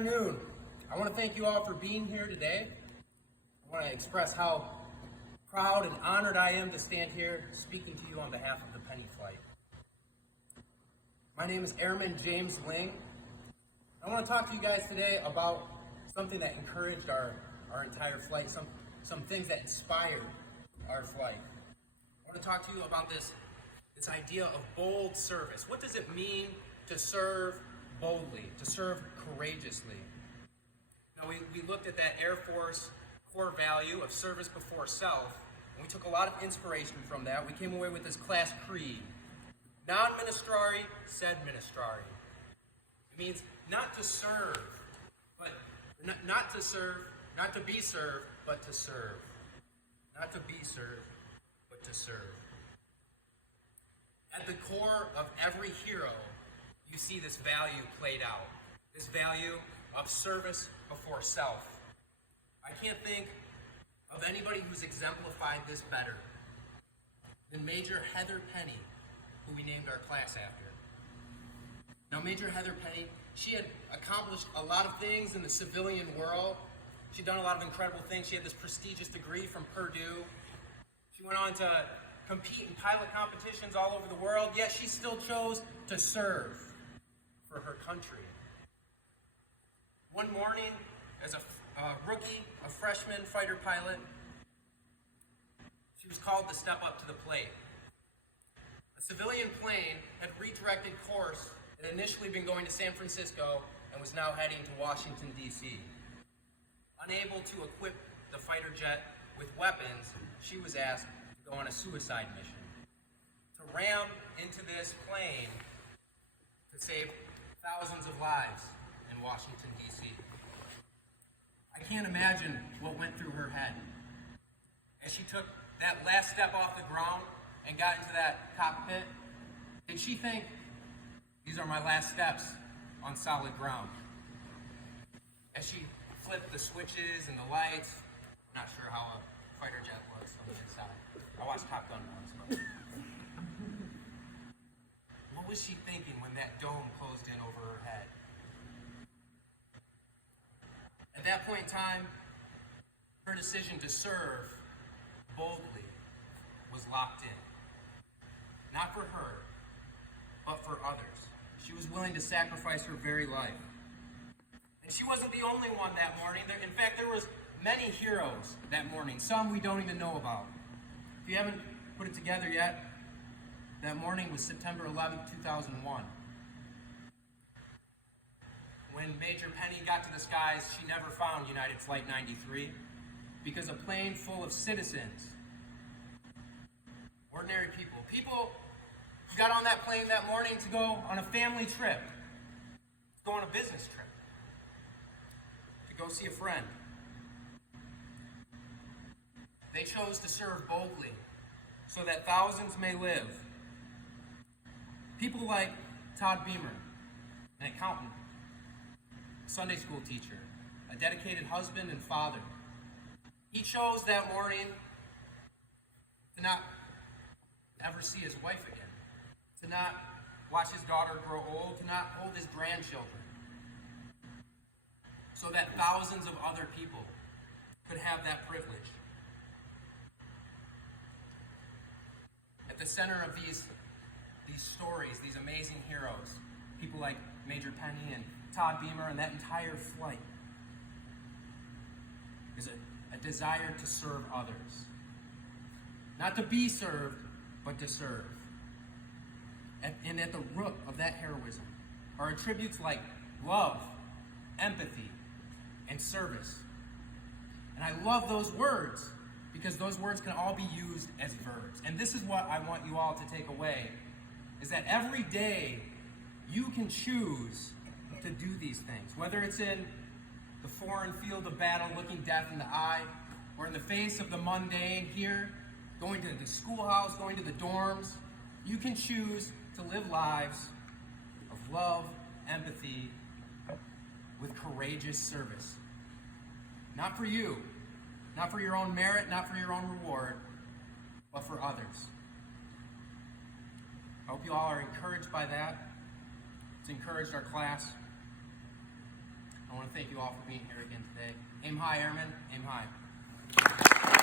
afternoon. I want to thank you all for being here today. I want to express how proud and honored I am to stand here speaking to you on behalf of the Penny Flight. My name is Airman James Ling. I want to talk to you guys today about something that encouraged our entire flight, some things that inspired our flight. I want to talk to you about this idea of bold service. What does it mean to serve boldly, to serve courageously? Now, we looked at that Air Force core value of service before self, and we took a lot of inspiration from that. We came away with this class creed. Non ministrari, sed ministrari. It means not to serve, but not to serve, not to be served, but to serve. Not to be served, but to serve. At the core of every hero, you see this value played out. This value of service before self. I can't think of anybody who's exemplified this better than Major Heather Penny, who we named our class after. Now, Major Heather Penny, she had accomplished a lot of things in the civilian world. She'd done a lot of incredible things. She had this prestigious degree from Purdue. She went on to compete in pilot competitions all over the world, yet she still chose to serve for her country. One morning, as a rookie, a freshman fighter pilot, she was called to step up to the plate. A civilian plane had redirected course. It had initially been going to San Francisco and was now heading to Washington, D.C. Unable to equip the fighter jet with weapons, she was asked to go on a suicide mission, to ram into this plane to save thousands of lives in Washington, D.C. I can't imagine what went through her head as she took that last step off the ground and got into that cockpit. Did she think, these are my last steps on solid ground? As she flipped the switches and the lights, I'm not sure how a fighter jet looks on the inside. I watched Top Gun once, but what was she thinking when that dome closed in over her head? At that point in time, her decision to serve boldly was locked in. Not for her, but for others. She was willing to sacrifice her very life. And she wasn't the only one that morning. In fact, there was many heroes that morning, some we don't even know about. If you haven't put it together yet, that morning was September 11th, 2001. When Major Penny got to the skies, she never found United Flight 93 because a plane full of citizens, ordinary people who got on that plane that morning to go on a family trip, to go on a business trip, to go see a friend. They chose to serve boldly so that thousands may live. People like Todd Beamer, an accountant, a Sunday school teacher, a dedicated husband and father. He chose that morning to not ever see his wife again, to not watch his daughter grow old, to not hold his grandchildren, so that thousands of other people could have that privilege. At the center of these stories, these amazing heroes, people like Major Penny and Todd Beamer and that entire flight, is a desire to serve others. Not to be served, but to serve. And at the root of that heroism are attributes like love, empathy, and service. And I love those words because those words can all be used as verbs. And this is what I want you all to take away, is that every day you can choose to do these things. Whether it's in the foreign field of battle, looking death in the eye, or in the face of the mundane here, going to the schoolhouse, going to the dorms, you can choose to live lives of love, empathy, with courageous service. Not for you, not for your own merit, not for your own reward, but for others. I hope you all are encouraged by that. It's encouraged our class. I want to thank you all for being here again today. Aim high, Airmen. Aim high.